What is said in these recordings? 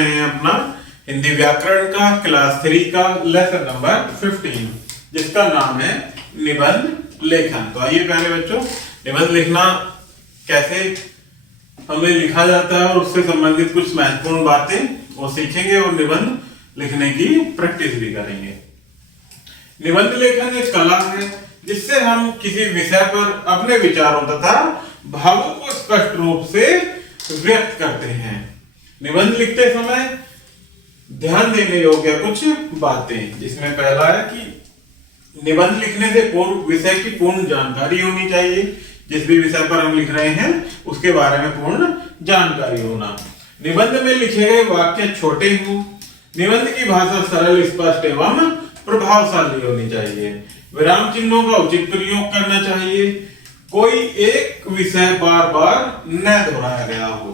रहे हैं अपना हिंदी व्याकरण का क्लास 3 का लेसन नंबर 15, जिसका नाम है निबंध लेखन। तो आइए प्यारे बच्चों, निबंध लिखना कैसे हमें लिखा जाता है और उससे संबंधित कुछ महत्वपूर्ण बातें वो सीखेंगे और निबंध लिखने की प्रैक्टिस भी करेंगे। निबंध लेखन एक कला है जिससे हम किसी विषय पर अपने विचारों तथा भावों को स्पष्ट रूप से व्यक्त करते हैं। निबंध लिखते समय ध्यान देने योग्य कुछ बातें, जिसमें पहला है कि निबंध लिखने से पूर्व विषय की पूर्ण जानकारी होनी चाहिए। जिस भी विषय पर हम लिख रहे हैं उसके बारे में पूर्ण जानकारी होना। निबंध में लिखे गए वाक्य छोटे हों। निबंध की भाषा सरल, स्पष्ट एवं प्रभावशाली होनी चाहिए। विराम चिन्हों का उचित प्रयोग करना चाहिए। कोई एक विषय बार बार न दोहराया गया हो।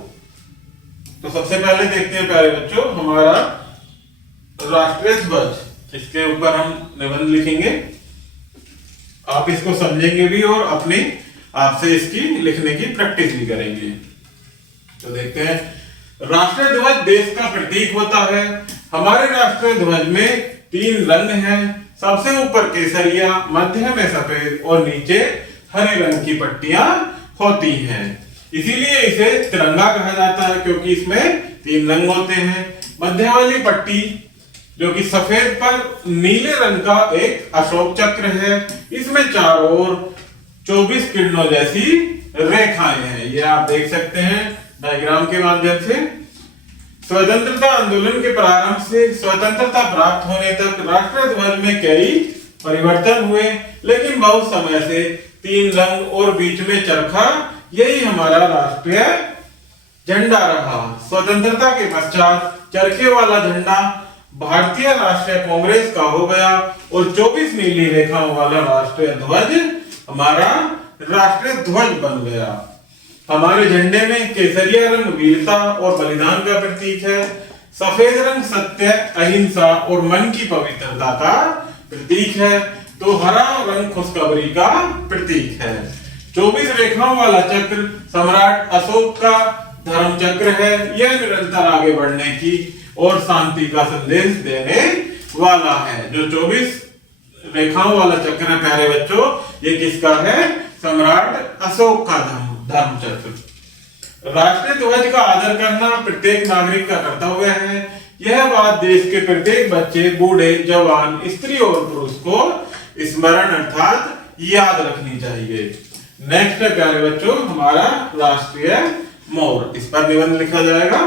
तो सबसे पहले देखते हैं प्यारे बच्चों हमारा राष्ट्रीय ध्वज। इसके ऊपर हम निबंध लिखेंगे। आप इसको समझेंगे भी और अपने आप से इसकी लिखने की प्रैक्टिस भी करेंगे। तो देखते हैं, राष्ट्रीय ध्वज देश का प्रतीक होता है। हमारे राष्ट्रीय ध्वज में 3 रंग हैं। सबसे ऊपर केसरिया, मध्य में सफेद और नीचे हरे रंग की पट्टियां होती हैं। इसीलिए इसे तिरंगा कहा जाता है, क्योंकि इसमें 3 रंग होते हैं। मध्य वाली पट्टी जो कि सफेद पर नीले रंग का एक अशोक चक्र है। इसमें चारों ओर 24 किरणों जैसी रेखाएं हैं। ये आप देख सकते हैं डायग्राम के माध्यम से। स्वतंत्रता आंदोलन के प्रारंभ से स्वतंत्रता प्राप्त होने तक राष्ट्रीय ध्वज में कई परिवर्तन हुए, लेकिन बहुत समय से 3 रंग और बीच में चरखा यही हमारा राष्ट्रीय झंडा रहा। स्वतंत्रता के पश्चात चरखे वाला झंडा भारतीय राष्ट्रीय कांग्रेस का हो गया और 24 नीली रेखाओं वाला राष्ट्रीय ध्वज हमारा राष्ट्रीय ध्वज बन गया। हमारे झंडे में केसरिया रंग वीरता और बलिदान का प्रतीक है। सफेद रंग सत्य, अहिंसा और मन की पवित्रता का प्रतीक है। तो हरा रंग खुशखबरी का प्रतीक है। 24 रेखाओं वाला चक्र सम्राट अशोक का धर्म चक्र है। यह निरंतर आगे बढ़ने की और शांति का संदेश देने वाला है। जो 24 रेखाओं वाला चक्र है प्यारे बच्चों, ये किसका है? सम्राट अशोक का धर्म चक्र। राष्ट्रीय ध्वज का आदर करना प्रत्येक नागरिक का कर्तव्य है। यह बात देश के प्रत्येक बच्चे, बूढ़े, जवान, स्त्री और पुरुष को स्मरण अर्थात याद रखनी चाहिए। नेक्स्ट है प्यारे बच्चों हमारा राष्ट्रीय मोर। इस पर निबंध लिखा जाएगा।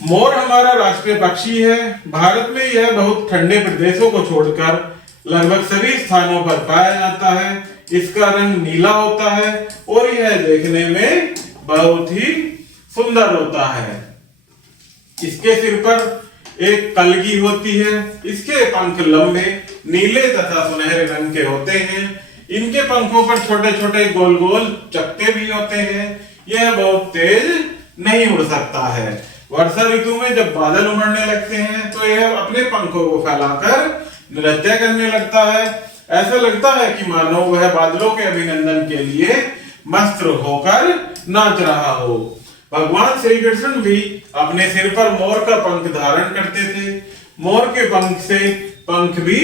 मोर हमारा राष्ट्रीय पक्षी है। भारत में यह बहुत ठंडे प्रदेशों को छोड़कर लगभग सभी स्थानों पर पाया जाता है। इसका रंग नीला होता है और यह देखने में बहुत ही सुंदर होता है। इसके सिर पर एक कलगी होती है। इसके पंख लंबे, नीले तथा सुनहरे रंग के होते हैं। इनके पंखों पर छोटे छोटे गोल गोल चक्के भी होते हैं। यह बहुत तेज नहीं उड़ सकता है। वर्षा ऋतु में जब बादल उमड़ने लगते हैं तो यह अपने पंखों को फैलाकर नृत्य करने लगता है। ऐसा लगता है कि मानो वह बादलों के अभिनंदन के लिए मस्त होकर नाच रहा हो। भगवान श्री कृष्ण भी अपने सिर पर मोर का पंख धारण करते थे। मोर के पंख से पंख भी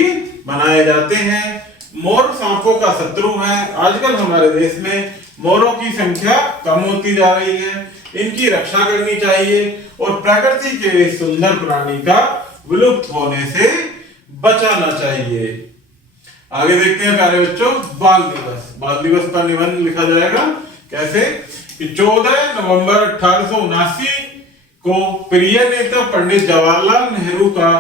बनाए जाते हैं। मोर सांपों का शत्रु है। आजकल हमारे देश में मोरों की संख्या कम होती जा रही है। इनकी रक्षा करनी चाहिए और प्रकृति के इस सुंदर प्राणी का विलुप्त होने से बचाना चाहिए। आगे देखते हैं प्यारे बच्चों बाल दिवस। बाल दिवस पर निबंध लिखा जाएगा। कैसे कि 14 नवंबर 1879 को प्रिय नेता पंडित जवाहरलाल नेहरू का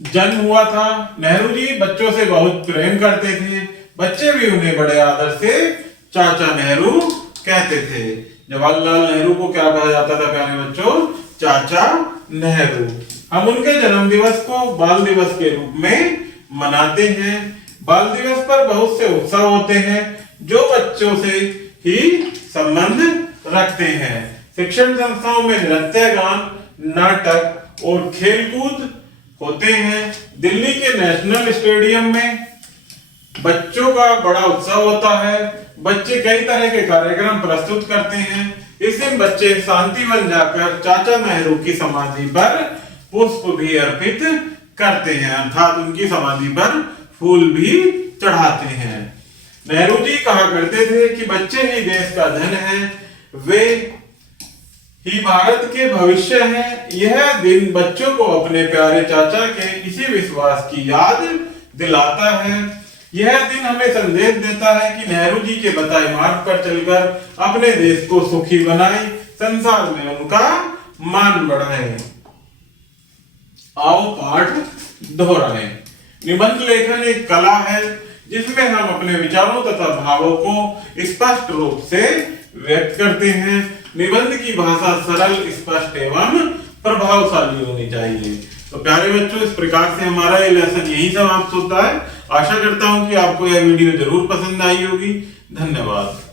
जन्म हुआ था। नेहरू जी बच्चों से बहुत प्रेम करते थे। बच्चे भी उन्हें बड़े आदर से चाचा नेहरू कहते थे। जवाहरलाल नेहरू को क्या कहा जाता था प्यारे बच्चों? चाचा नेहरू। हम उनके जन्म दिवस को बाल दिवस के रूप में मनाते हैं। बाल दिवस पर बहुत से उत्सव होते हैं जो बच्चों से ही संबंध रखते हैं। शिक्षण संस्थाओं में नृत्य, गान, नाटक और खेलकूद होते हैं। दिल्ली के नेशनल स्टेडियम में बच्चों का बड़ा उत्सव होता है। बच्चे कई तरह के कार्यक्रम प्रस्तुत करते हैं। इस दिन बच्चे शांतिवन जाकर चाचा नेहरू की समाधि पर पुष्प भी अर्पित करते हैं, अर्थात उनकी समाधि पर फूल भी चढ़ाते हैं। नेहरू जी कहा करते थे कि बच्चे ही देश का धन है, वे ही भारत के भविष्य हैं। यह दिन बच्चों को अपने प्यारे चाचा के इसी विश्वास की याद दिलाता है। यह दिन हमें संदेश देता है कि नेहरू जी के बताए मार्ग पर चलकर अपने देश को सुखी बनाए, संसार में उनका मान बढ़ाए। आओ पाठ दोहराएं। निबंध लेखन एक कला है जिसमें हम अपने विचारों तथा भावों को स्पष्ट रूप से व्यक्त करते हैं। निबंध की भाषा सरल, स्पष्ट एवं प्रभावशाली होनी चाहिए। तो प्यारे बच्चों, इस प्रकार से हमारा ये लेसन यही समाप्त होता है। आशा करता हूं कि आपको यह वीडियो जरूर पसंद आई होगी। धन्यवाद।